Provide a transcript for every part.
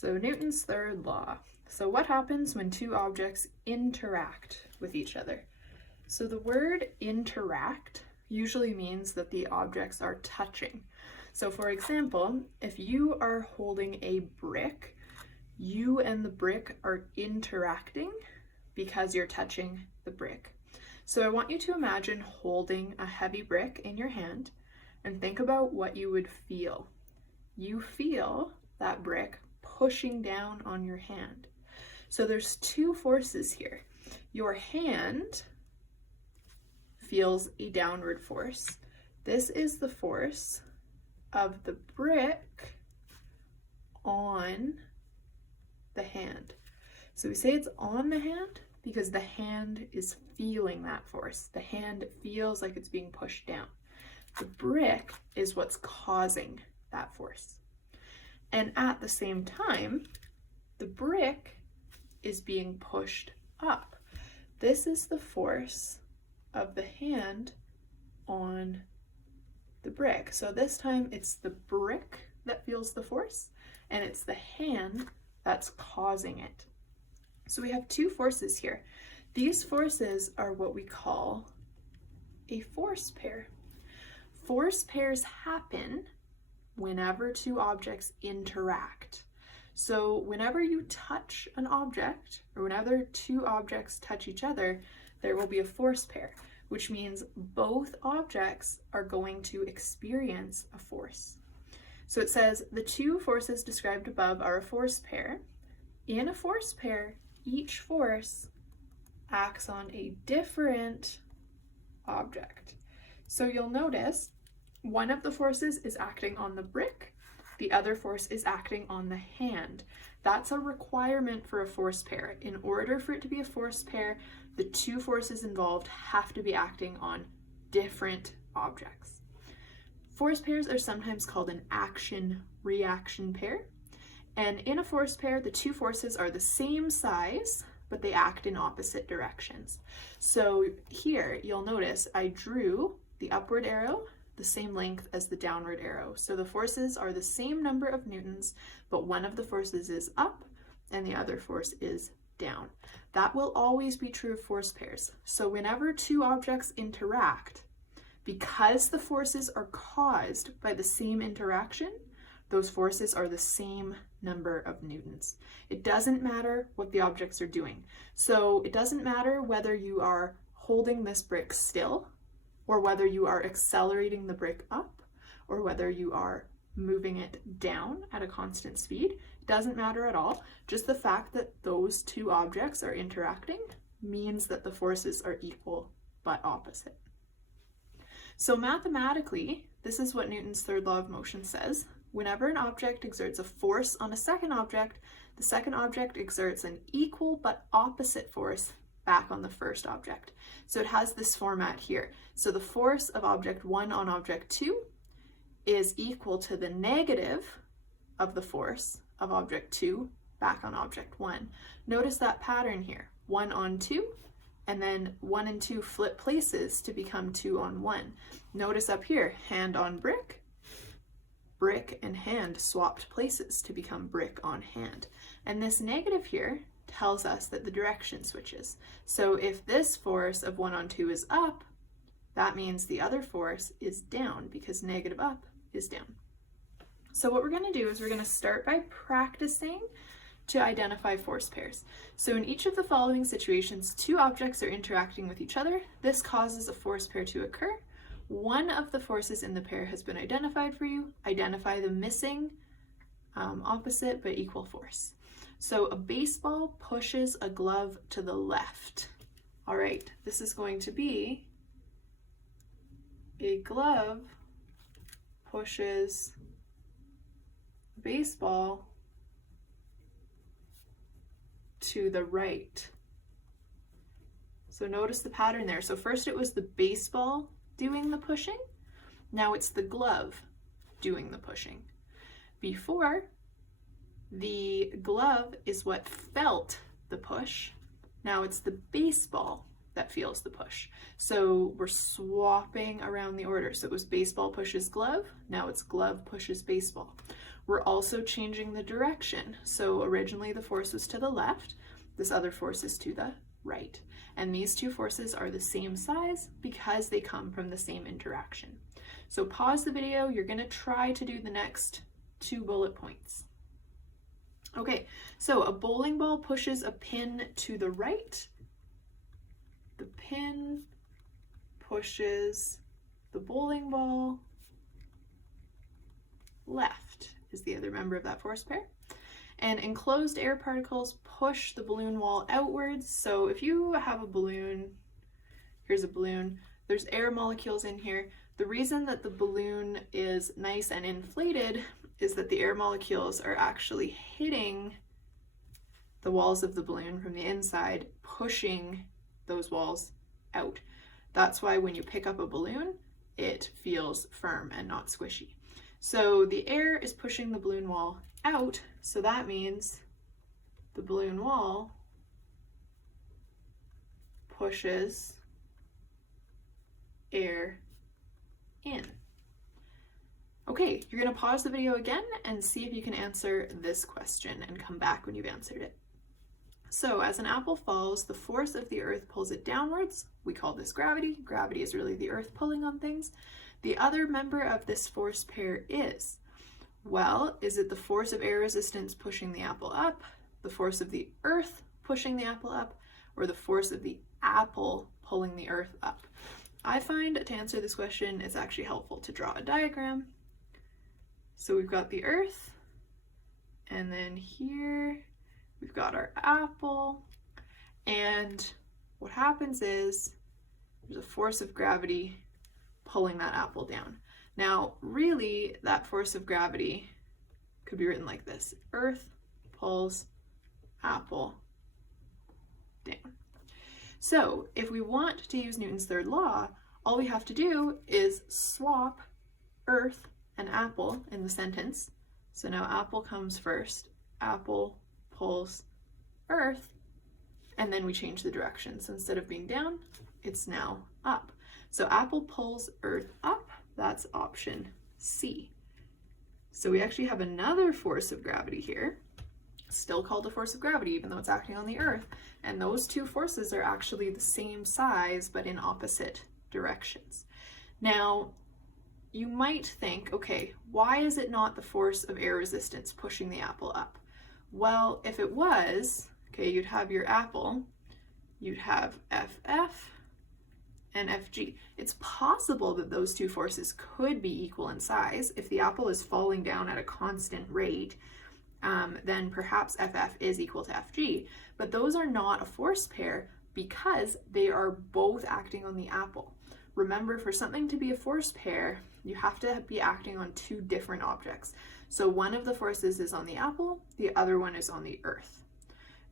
So Newton's third law. So what happens when two objects interact with each other? So the word interact usually means that the objects are touching. So for example, if you are holding a brick, you and the brick are interacting because you're touching the brick. So I want you to imagine holding a heavy brick in your hand and think about what you would feel. You feel that brick pushing down on your hand. So there's two forces here. Your hand feels a downward force. This is the force of the brick on the hand. So we say it's on the hand because the hand is feeling that force. The hand feels like it's being pushed down. The brick is what's causing that force. And at the same time, the brick is being pushed up. This is the force of the hand on the brick. So this time it's the brick that feels the force, and it's the hand that's causing it. So we have two forces here. These forces are what we call a force pair. Force pairs happen whenever two objects interact. So whenever you touch an object, or whenever two objects touch each other, there will be a force pair, which means both objects are going to experience a force. So it says the two forces described above are a force pair. In a force pair, each force acts on a different object. So you'll notice one of the forces is acting on the brick, the other force is acting on the hand. That's a requirement for a force pair. In order for it to be a force pair, the two forces involved have to be acting on different objects. Force pairs are sometimes called an action-reaction pair. And in a force pair, the two forces are the same size, but they act in opposite directions. So here, you'll notice I drew the upward arrow the same length as the downward arrow. So the forces are the same number of newtons, but one of the forces is up and the other force is down. That will always be true of force pairs. So whenever two objects interact, because the forces are caused by the same interaction, those forces are the same number of newtons. It doesn't matter what the objects are doing. So it doesn't matter whether you are holding this brick still, or whether you are accelerating the brick up, or whether you are moving it down at a constant speed. It doesn't matter at all. Just the fact that those two objects are interacting means that the forces are equal but opposite. So mathematically, this is what Newton's third law of motion says. Whenever an object exerts a force on a second object, the second object exerts an equal but opposite force back on the first object. So it has this format here. So the force of object 1 on object 2 is equal to the negative of the force of object 2 back on object 1. Notice that pattern here, 1 on 2, and then 1 and 2 flip places to become 2 on 1. Notice up here, hand on brick, brick and hand swapped places to become brick on hand. And this negative here tells us that the direction switches. So if this force of 1 on 2 is up, that means the other force is down because negative up is down. So what we're going to do is we're going to start by practicing to identify force pairs. So in each of the following situations, two objects are interacting with each other. This causes a force pair to occur. One of the forces in the pair has been identified for you. Identify the missing opposite but equal force. So a baseball pushes a glove to the left. All right, this is going to be a glove pushes a baseball to the right. So notice the pattern there. So first it was the baseball doing the pushing. Now it's the glove doing the pushing. Before, the glove is what felt the push. Now it's the baseball that feels the push. So we're swapping around the order. So it was baseball pushes glove. Now it's glove pushes baseball. we're also changing the direction. So originally the force was to the left, this other force is to the right. And these two forces are the same size because they come from the same interaction. So pause the video, you're going to try to do the next 2 bullet points. Okay, so a bowling ball pushes a pin to the right. The pin pushes the bowling ball left is the other member of that force pair. And enclosed air particles push the balloon wall outwards. So if you have a balloon, here's a balloon, there's air molecules in here. The reason that the balloon is nice and inflated is that the air molecules are actually hitting the walls of the balloon from the inside, pushing those walls out. That's why when you pick up a balloon, it feels firm and not squishy. So the air is pushing the balloon wall out, so that means the balloon wall pushes air in. Okay, you're going to pause the video again and see if you can answer this question and come back when you've answered it. So as an apple falls, the force of the earth pulls it downwards. We call this gravity. Gravity is really the earth pulling on things. The other member of this force pair is, well, is it the force of air resistance pushing the apple up, the force of the earth pushing the apple up, or the force of the apple pulling the earth up? I find to answer this question, it's actually helpful to draw a diagram. So we've got the earth, and then here we've got our apple, and what happens is there's a force of gravity pulling that apple down. Now, really, that force of gravity could be written like this. Earth pulls apple down. So if we want to use Newton's third law, all we have to do is swap earth and apple in the sentence. So now apple comes first, apple pulls earth, and then we change the direction. So instead of being down, it's now up. So apple pulls earth up, that's option C. So we actually have another force of gravity here, still called a force of gravity, even though it's acting on the earth. And those two forces are actually the same size, but in opposite directions. Now, you might think, okay, why is it not the force of air resistance pushing the apple up? Well, if it was, okay, you'd have your apple, you'd have FF and FG. It's possible that those two forces could be equal in size. If the apple is falling down at a constant rate, then perhaps FF is equal to FG, but those are not a force pair because they are both acting on the apple. Remember, for something to be a force pair, you have to be acting on two different objects. So one of the forces is on the apple, the other one is on the earth.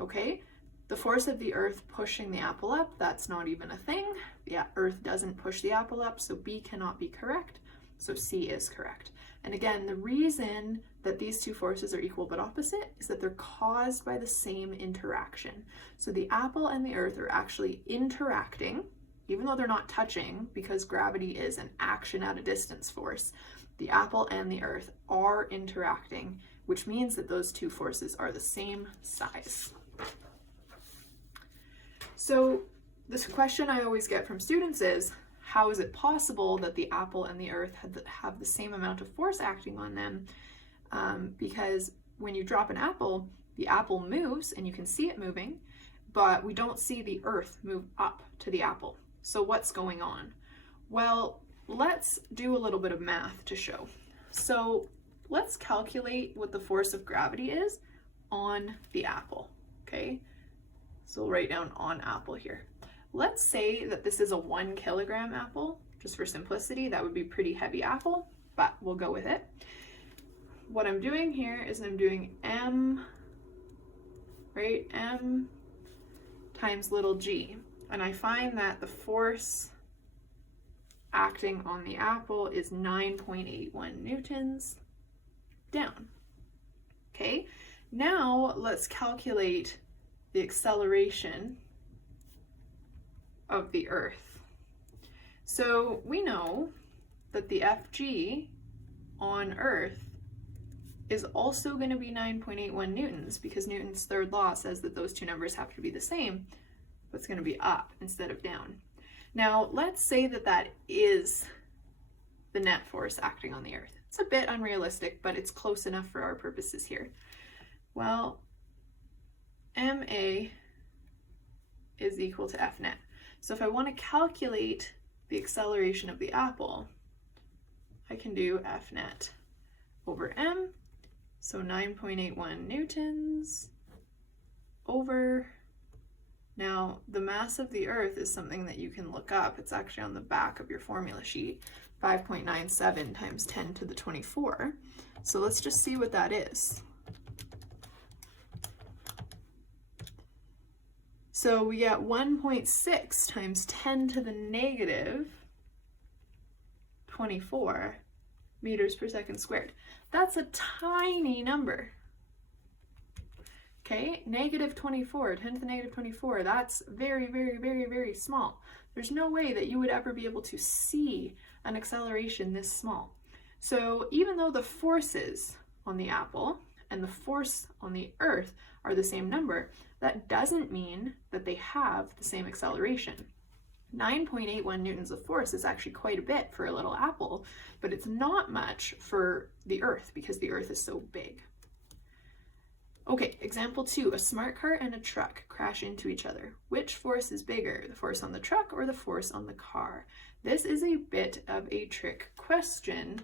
Okay? The force of the earth pushing the apple up, that's not even a thing. Yeah, earth doesn't push the apple up, so B cannot be correct. So C is correct. And again, the reason that these two forces are equal but opposite is that they're caused by the same interaction. So the apple and the earth are actually interacting, even though they're not touching, because gravity is an action at a distance force. The apple and the earth are interacting, which means that those two forces are the same size. So this question I always get from students is, how is it possible that the apple and the earth have the same amount of force acting on them? Because when you drop an apple, the apple moves and you can see it moving, but we don't see the earth move up to the apple. So what's going on? Well, let's do a little bit of math to show. So let's calculate what the force of gravity is on the apple, okay? So we'll write down on apple here. Let's say that this is a 1 kilogram apple, just for simplicity. That would be pretty heavy apple, but we'll go with it. What I'm doing here is I'm doing M, right? M times little g. And I find that the force acting on the apple is 9.81 newtons down. Okay, now let's calculate the acceleration of the earth. So we know that the FG on earth is also going to be 9.81 newtons, because Newton's third law says that those two numbers have to be the same, but it's going to be up instead of down. Now, let's say that that is the net force acting on the Earth. It's a bit unrealistic, but it's close enough for our purposes here. Well, MA is equal to F net. So if I want to calculate the acceleration of the apple, I can do F net over M, so 9.81 newtons over, now the mass of the Earth is something that you can look up. It's actually on the back of your formula sheet, 5.97 times 10 to the 24. So let's just see what that is. So we get 1.6 times 10 to the negative 24 meters per second squared. That's a tiny number. Okay, negative 24, 10 to the negative 24, that's very, very, very, very small. There's no way that you would ever be able to see an acceleration this small. So even though the forces on the apple and the force on the Earth are the same number, that doesn't mean that they have the same acceleration. 9.81 newtons of force is actually quite a bit for a little apple, but it's not much for the Earth because the Earth is so big. Okay, example 2, a smart car and a truck crash into each other. Which force is bigger, the force on the truck or the force on the car? This is a bit of a trick question.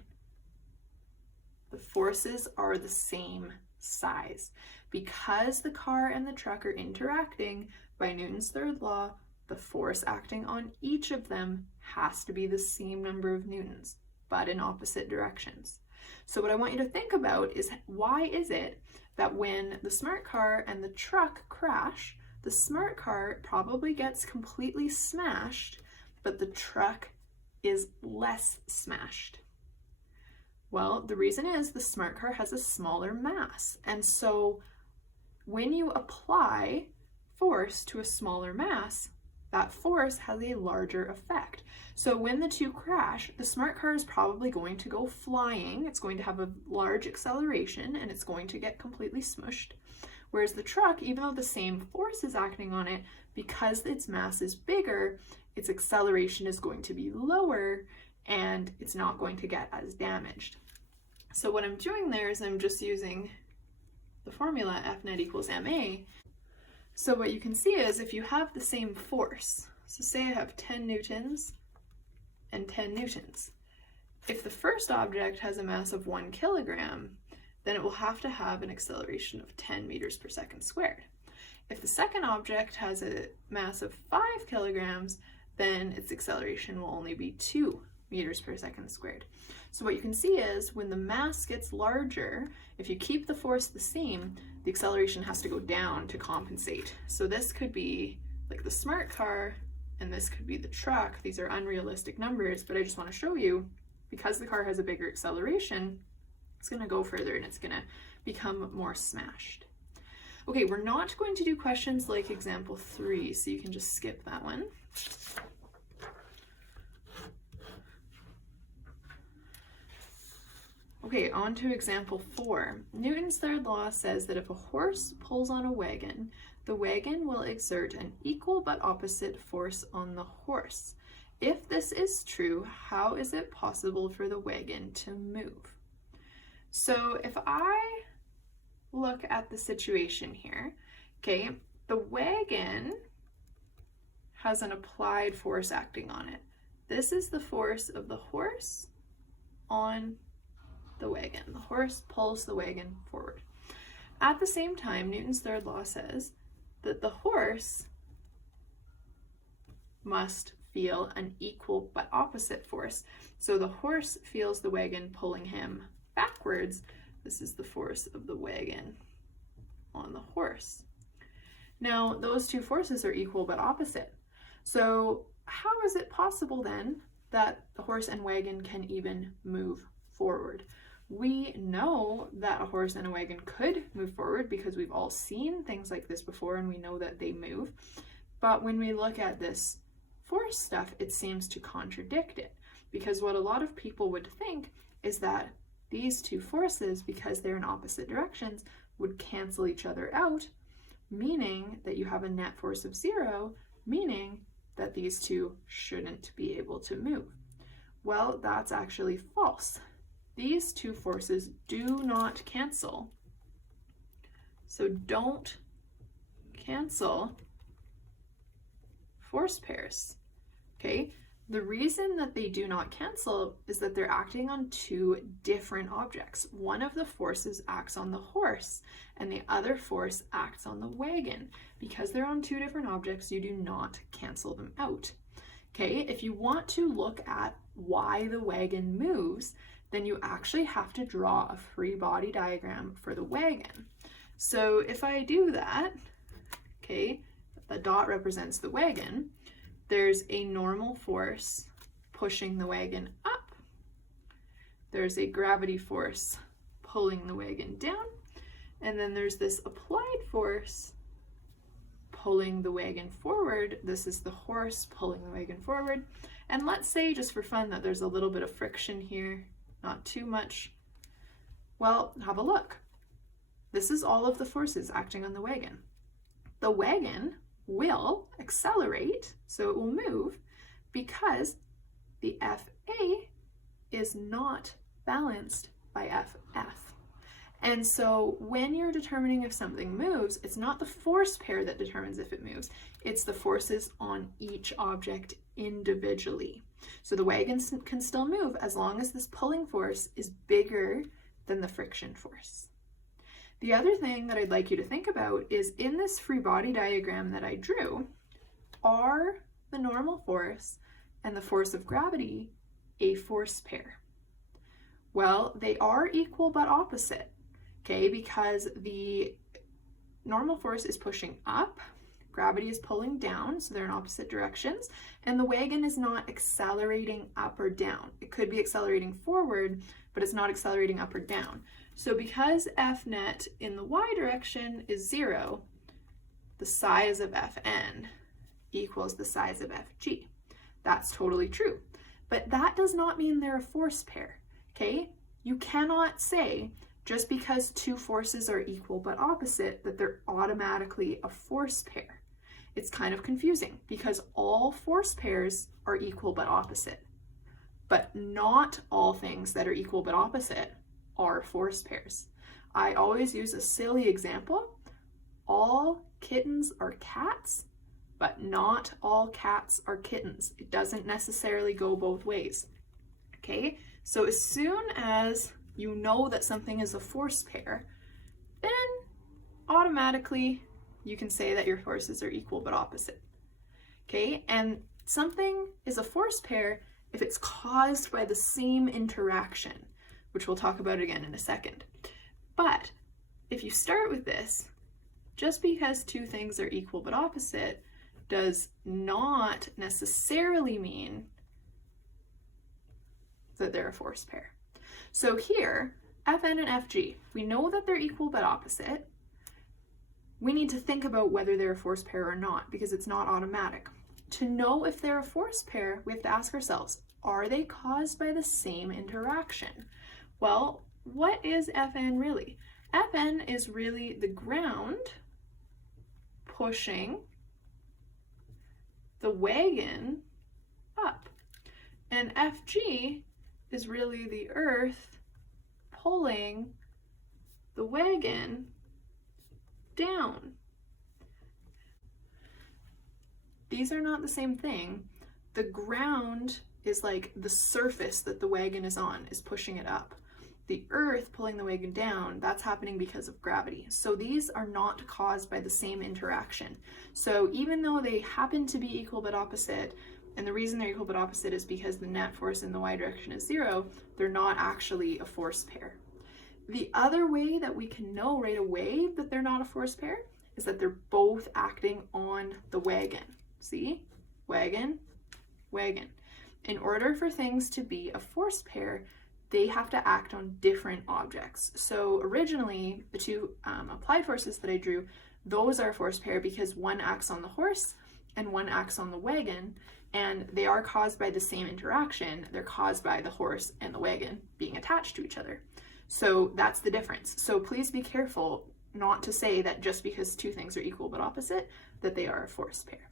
The forces are the same size. Because the car and the truck are interacting, by Newton's third law, the force acting on each of them has to be the same number of newtons, but in opposite directions. So what I want you to think about is, why is it that when the smart car and the truck crash, the smart car probably gets completely smashed, but the truck is less smashed? Well, the reason is the smart car has a smaller mass, and so when you apply force to a smaller mass, that force has a larger effect. So when the two crash, the smart car is probably going to go flying, it's going to have a large acceleration, and it's going to get completely smushed. Whereas the truck, even though the same force is acting on it, because its mass is bigger, its acceleration is going to be lower, and it's not going to get as damaged. So what I'm doing there is I'm just using the formula F net equals ma. So what you can see is if you have the same force, so say I have 10 newtons and 10 newtons. If the first object has a mass of 1 kilogram, then it will have to have an acceleration of 10 meters per second squared. If the second object has a mass of 5 kilograms, then its acceleration will only be 2 meters per second squared. So what you can see is when the mass gets larger, if you keep the force the same, the acceleration has to go down to compensate. So this could be like the smart car, and this could be the truck. These are unrealistic numbers, but I just want to show you, because the car has a bigger acceleration, it's going to go further and it's going to become more smashed. Okay, we're not going to do questions like example 3, so you can just skip that one. Okay, on to example 4. Newton's third law says that if a horse pulls on a wagon, the wagon will exert an equal but opposite force on the horse. If this is true, how is it possible for the wagon to move? So if I look at the situation here, okay, the wagon has an applied force acting on it. This is the force of the horse on the wagon. The horse pulls the wagon forward. At the same time, Newton's third law says that the horse must feel an equal but opposite force. So the horse feels the wagon pulling him backwards. This is the force of the wagon on the horse. Now, those two forces are equal but opposite. So how is it possible then that the horse and wagon can even move forward? We know that a horse and a wagon could move forward because we've all seen things like this before and we know that they move. But when we look at this force stuff, it seems to contradict it, because what a lot of people would think is that these two forces, because they're in opposite directions, would cancel each other out, meaning that you have a net force of 0, meaning that these two shouldn't be able to move. Well, that's actually false. These two forces do not cancel. So don't cancel force pairs, okay? The reason that they do not cancel is that they're acting on two different objects. One of the forces acts on the horse and the other force acts on the wagon. Because they're on two different objects, you do not cancel them out. Okay, if you want to look at why the wagon moves, then you actually have to draw a free body diagram for the wagon. So if I do that, okay, the dot represents the wagon. There's a normal force pushing the wagon up. There's a gravity force pulling the wagon down. And then there's this applied force pulling the wagon forward. This is the horse pulling the wagon forward. And let's say, just for fun, that there's a little bit of friction here, not too much. Well, have a look. This is all of the forces acting on the wagon. The wagon will accelerate, so it will move, because the FA is not balanced by FF. And so when you're determining if something moves, it's not the force pair that determines if it moves, it's the forces on each object individually. So the wagon can still move as long as this pulling force is bigger than the friction force. The other thing that I'd like you to think about is, in this free body diagram that I drew, are the normal force and the force of gravity a force pair? Well, they are equal but opposite, okay, because the normal force is pushing up, gravity is pulling down, so they're in opposite directions, and the wagon is not accelerating up or down. It could be accelerating forward, but it's not accelerating up or down. So because F net in the y direction is 0, the size of Fn equals the size of Fg. That's totally true. But that does not mean they're a force pair, okay? You cannot say, just because two forces are equal but opposite, that they're automatically a force pair. It's kind of confusing because all force pairs are equal but opposite. But not all things that are equal but opposite are force pairs. I always use a silly example. All kittens are cats, but not all cats are kittens. It doesn't necessarily go both ways. Okay, so as soon as you know that something is a force pair, then automatically you can say that your forces are equal but opposite. Okay, and something is a force pair if it's caused by the same interaction, which we'll talk about again in a second. But if you start with this, just because two things are equal but opposite does not necessarily mean that they're a force pair. So here, Fn and Fg, we know that they're equal but opposite. We need to think about whether they're a force pair or not, because it's not automatic. To know if they're a force pair, we have to ask ourselves, are they caused by the same interaction? Well, what is Fn really? Fn is really the ground pushing the wagon up. And Fg is really the earth pulling the wagon down. These are not the same thing. The ground is like the surface that the wagon is on is pushing it up. The earth pulling the wagon down, that's happening because of gravity. So these are not caused by the same interaction. So even though they happen to be equal but opposite, and the reason they're equal but opposite is because the net force in the y direction is 0, they're not actually a force pair. The other way that we can know right away that they're not a force pair is that they're both acting on the wagon. See? Wagon, wagon. In order for things to be a force pair, they have to act on different objects. So originally, the two applied forces that I drew, those are a force pair because one acts on the horse and one acts on the wagon, and they are caused by the same interaction. They're caused by the horse and the wagon being attached to each other. So that's the difference. So please be careful not to say that just because two things are equal but opposite, that they are a forced pair.